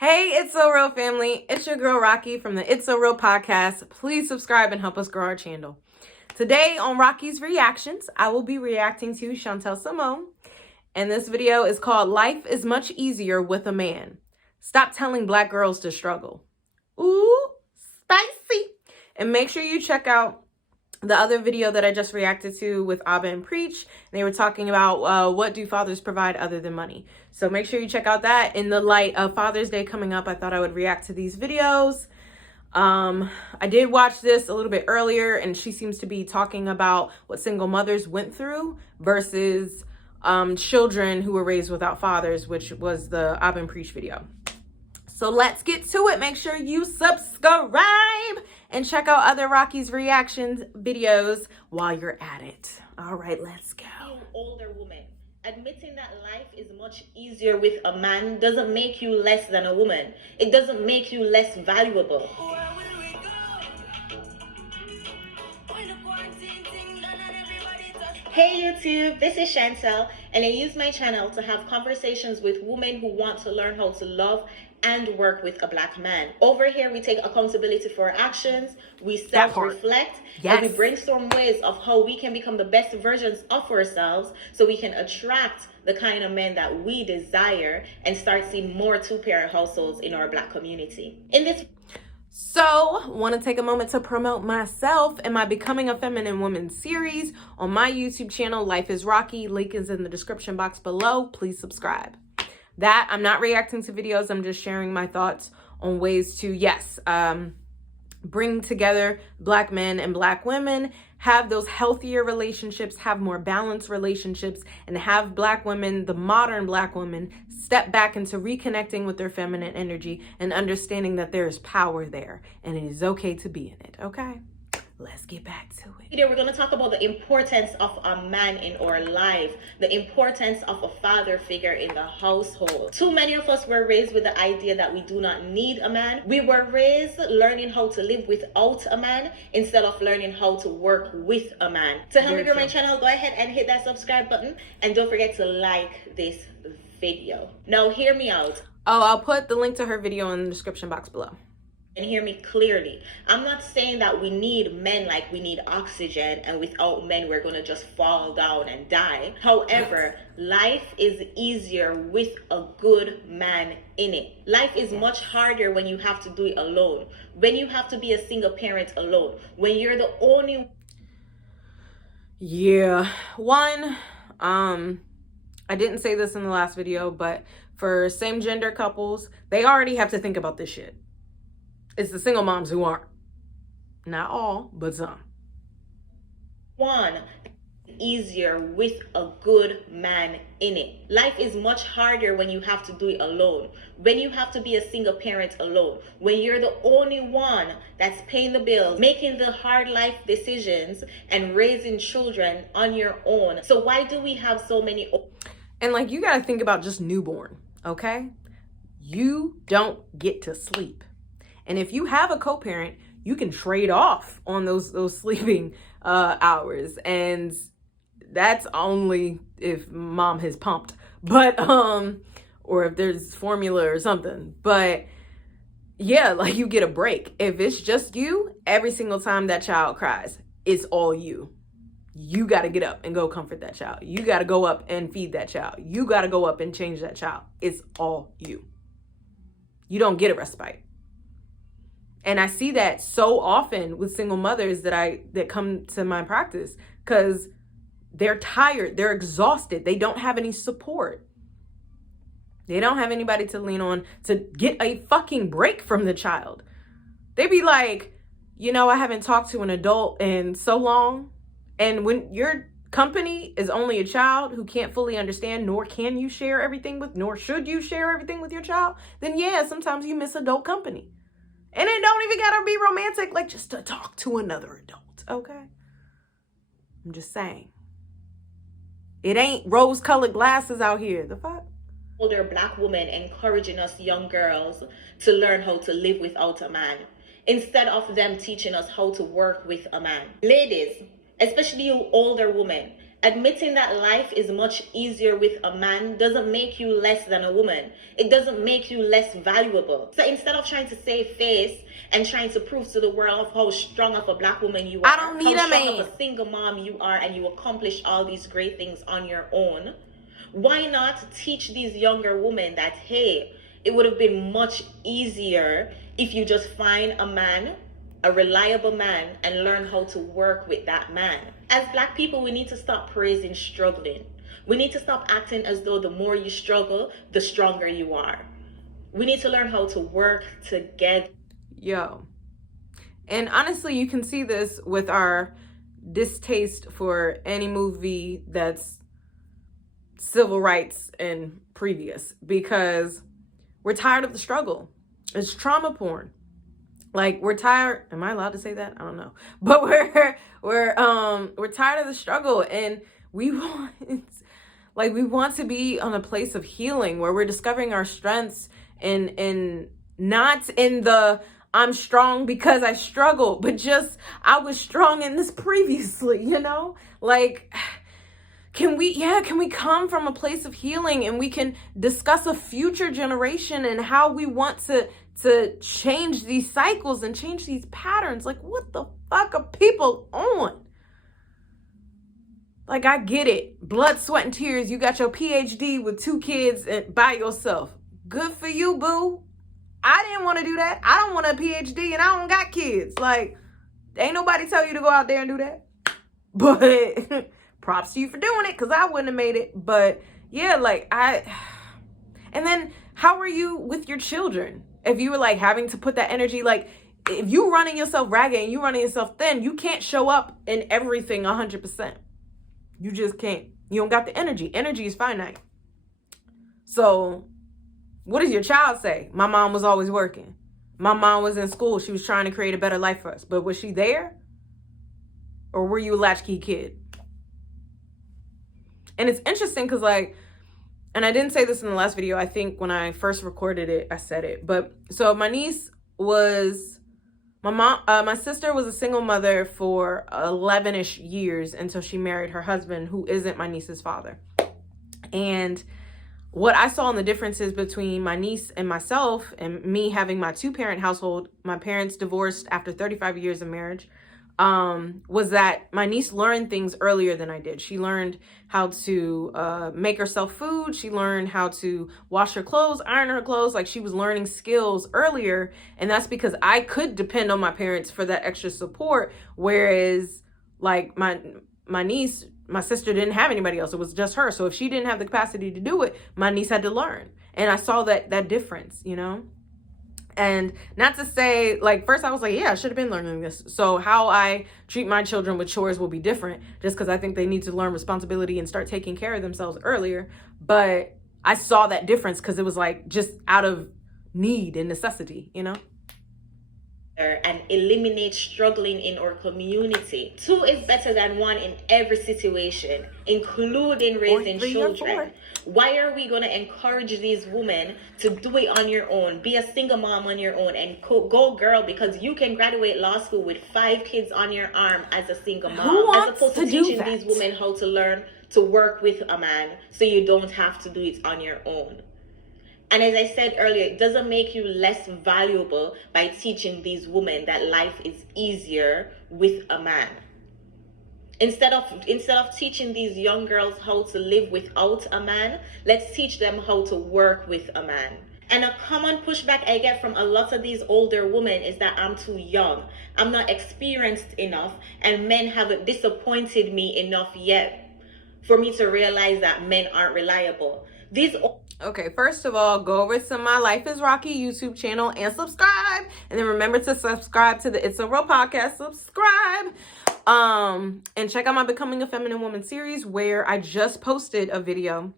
Hey, It's So Real family. It's your girl Rocqi from the It's So Real podcast. Please subscribe and help us grow our channel. Today on Rocky's Reactions, I will be reacting to Chantel Simone. And this video is called Life is Much Easier with a Man. Stop telling black girls to struggle. Ooh, spicy. And make sure you check out the other video that I just reacted to with Abba and Preach. They were talking about what do fathers provide other than money. So make sure you check out that. In the light of Father's Day coming up, I thought I would react to these videos. I did watch this a little bit earlier, and she seems to be talking about what single mothers went through versus children who were raised without fathers, which was the Abba and Preach video. So let's get to it. Make sure you subscribe and check out other Rocky's Reactions videos while you're at it. All right, let's go. Being older woman, admitting that life is much easier with a man doesn't make you less than a woman. It doesn't make you less valuable. Hey YouTube, this is Chantel, and I use my channel to have conversations with women who want to learn how to love and work with a black man. Over here, we take accountability for our actions, we self-reflect, and we brainstorm ways of how we can become the best versions of ourselves so we can attract the kind of men that we desire and start seeing more two-parent households in our black community. So, want to take a moment to promote myself and my Becoming a Feminine Woman series on my YouTube channel, Life is Rocqi. Link is in the description box below. Please subscribe. I'm not reacting to videos. I'm just sharing my thoughts on ways to, bring together black men and black women, have those healthier relationships, have more balanced relationships, and have black women, the modern black women, step back into reconnecting with their feminine energy and understanding that there is power there and it is okay to be in it, okay? Let's get back to it. Today we're going to talk about the importance of a man in our life, the importance of a father figure in the household. Too many of us were raised with the idea that we do not need a man. We were raised learning how to live without a man instead of learning how to work with a man. To help me grow my channel, go ahead and hit that subscribe button, and don't forget to like this video. Now hear me out. Oh, I'll put the link to her video in the description box below. And hear me clearly. I'm not saying that we need men like we need oxygen, and without men we're gonna just fall down and die. However, life is easier with a good man in it. Life is much harder when you have to do it alone, when you have to be a single parent alone, when you're the only I didn't say this in the last video, but for same gender couples, they already have to think about this shit. It's the single moms who aren't. Not all, but some. One, easier with a good man in it. Life is much harder when you have to do it alone, when you have to be a single parent alone, when you're the only one that's paying the bills, making the hard life decisions, and raising children on your own. So why do we have so many? And like, you gotta think about just newborn, okay? You don't get to sleep. And if you have a co-parent, you can trade off on those sleeping hours. And that's only if mom has pumped, but, or if there's formula or something. But yeah, like, you get a break. If it's just you, every single time that child cries, it's all you. You got to get up and go comfort that child. You got to go up and feed that child. You got to go up and change that child. It's all you. You don't get a respite. And I see that so often with single mothers that come to my practice, because they're tired, they're exhausted, they don't have any support. They don't have anybody to lean on to get a fucking break from the child. They be like, I haven't talked to an adult in so long. And when your company is only a child who can't fully understand, nor can you share everything with, nor should you share everything with your child, then yeah, sometimes you miss adult company. And it don't even gotta be romantic, like just to talk to another adult, okay? I'm just saying. It ain't rose-colored glasses out here. The fuck? Older black woman encouraging us young girls to learn how to live without a man, instead of them teaching us how to work with a man. Ladies, especially you older women, Admitting that life is much easier with a man doesn't make you less than a woman. It doesn't make you less valuable. So instead of trying to save face and trying to prove to the world of how strong of a black woman you are, I don't need how a strong man. of a single mom you are, and you accomplish all these great things on your own, why not teach these younger women that, hey, it would have been much easier if you just find a man, a reliable man, and learn how to work with that man. As black people, we need to stop praising struggling. We need to stop acting as though the more you struggle, the stronger you are. We need to learn how to work together. Yo. And honestly, you can see this with our distaste for any movie that's civil rights and previous, because we're tired of the struggle. It's trauma porn. Like, we're tired. Am I allowed to say that? I don't know. But we're tired of the struggle, and we want to be on a place of healing where we're discovering our strengths and not in the I'm strong because I struggled, but just I was strong in this previously, you know? Like, can we come from a place of healing, and we can discuss a future generation and how we want to change these cycles and change these patterns? Like, what the fuck are people on? Like, I get it. Blood, sweat, and tears. You got your PhD with 2 kids and by yourself. Good for you, boo. I didn't want to do that. I don't want a PhD and I don't got kids. Like, ain't nobody tell you to go out there and do that. But props to you for doing it, because I wouldn't have made it. But yeah, like, and then how are you with your children? If you were like having to put that energy, like, if you running yourself ragged and you running yourself thin, you can't show up in everything 100%. You just can't. You don't got the energy. Energy is finite. So what does your child say? My mom was always working. My mom was in school. She was trying to create a better life for us. But was she there? Or were you a latchkey kid? And it's interesting because, like, and I didn't say this in the last video. I think when I first recorded it, I said it. But so my niece was, my sister was a single mother for 11-ish years until she married her husband, who isn't my niece's father. And what I saw in the differences between my niece and myself, and me having my 2-parent household, my parents divorced after 35 years of marriage, was that my niece learned things earlier than I did. She learned how to make herself food. She learned how to wash her clothes, iron her clothes. Like, she was learning skills earlier. And that's because I could depend on my parents for that extra support. Whereas, like, my niece, my sister didn't have anybody else. It was just her. So if she didn't have the capacity to do it, my niece had to learn. And I saw that difference, you know? And not to say, like, first I was like, yeah, I should have been learning this. So how I treat my children with chores will be different, just because I think they need to learn responsibility and start taking care of themselves earlier. But I saw that difference because it was like just out of need and necessity, you know? And eliminate struggling in our community. 2 is better than 1 in every situation, including raising children. Why are we going to encourage these women to do it on your own? Be a single mom on your own and go girl, because you can graduate law school with 5 kids on your arm as a single mom, as opposed to teaching these women how to learn to work with a man so you don't have to do it on your own. And as I said earlier, it doesn't make you less valuable by teaching these women that life is easier with a man. Instead of teaching these young girls how to live without a man, let's teach them how to work with a man. And a common pushback I get from a lot of these older women is that I'm too young, I'm not experienced enough, and men haven't disappointed me enough yet for me to realize that men aren't reliable. Okay, first of all, go over to my Life is Rocqi YouTube channel and subscribe. And then remember to subscribe to the It's a Real podcast. Subscribe. And check out my Becoming a Feminine Woman series, where I just posted a video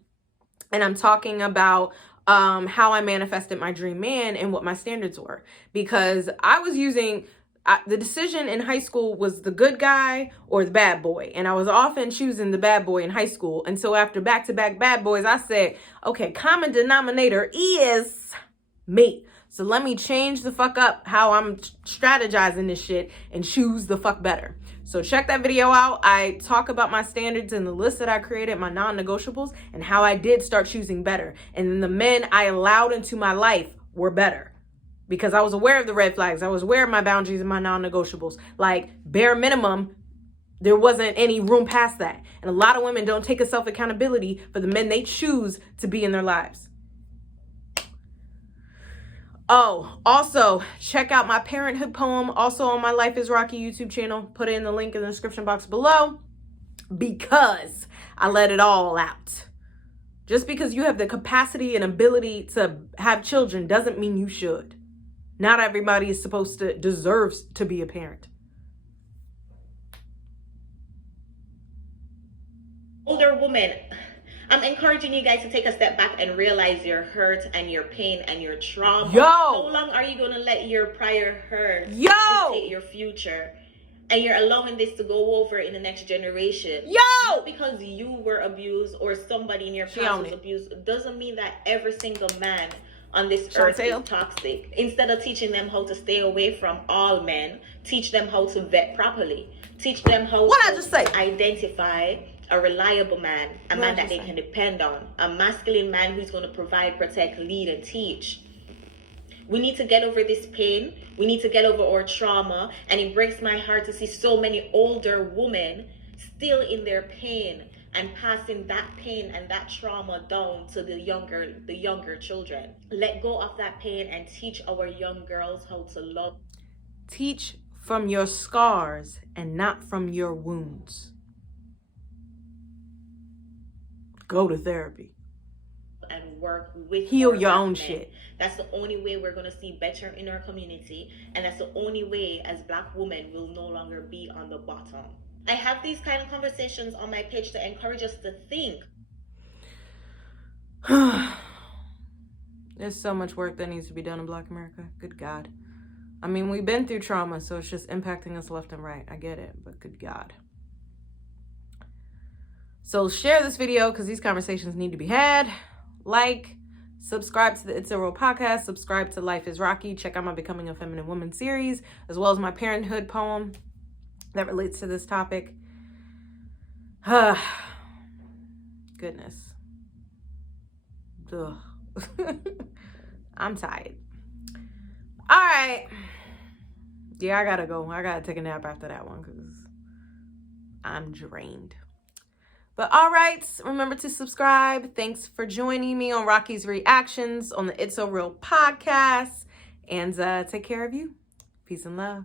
and I'm talking about how I manifested my dream man and what my standards were. Because I was using the decision in high school was the good guy or the bad boy. And I was often choosing the bad boy in high school. And so after back-to-back bad boys, I said, okay, common denominator is me. So let me change the fuck up how I'm strategizing this shit and choose the fuck better. So check that video out. I talk about my standards and the list that I created, my non-negotiables, and how I did start choosing better. And then the men I allowed into my life were better because I was aware of the red flags. I was aware of my boundaries and my non-negotiables. Like, bare minimum, there wasn't any room past that. And a lot of women don't take a self-accountability for the men they choose to be in their lives. Oh, also, check out my parenthood poem, also on my Life is Rocqi YouTube channel. Put it in the link in the description box below, because I let it all out. Just because you have the capacity and ability to have children doesn't mean you should. Not everybody is deserves to be a parent. Older woman, I'm encouraging you guys to take a step back and realize your hurt and your pain and your trauma. Yo! How long are you going to let your prior hurt dictate your future? And you're allowing this to go over in the next generation. Yo! Not because you were abused or somebody in your past was abused doesn't mean that every single man on this earth is toxic. Instead of teaching them how to stay away from all men, teach them how to vet properly. Teach them how to identify a reliable man, a man that they can depend on, a masculine man who's going to provide, protect, lead, and teach. We need to get over this pain. We need to get over our trauma. And it breaks my heart to see so many older women still in their pain and passing that pain and that trauma down to the younger children. Let go of that pain and teach our young girls how to love. Teach from your scars and not from your wounds. Go to therapy. And work with heal your own shit. That's the only way we're going to see better in our community. And that's the only way as Black women will no longer be on the bottom. I have these kind of conversations on my page to encourage us to think. There's so much work that needs to be done in Black America. Good God. I mean, we've been through trauma, so it's just impacting us left and right. I get it, but good God. So share this video because these conversations need to be had. Like, subscribe to the It's a Real podcast. Subscribe to Life is Rocqi. Check out my Becoming a Feminine Woman series, as well as my parenthood poem that relates to this topic. Goodness. Ugh. I'm tired. All right. Yeah, I gotta go. I gotta take a nap after that one because I'm drained. But all right, remember to subscribe. Thanks for joining me on Rocqi's Reactions on the It's So Real podcast. And take care of you. Peace and love.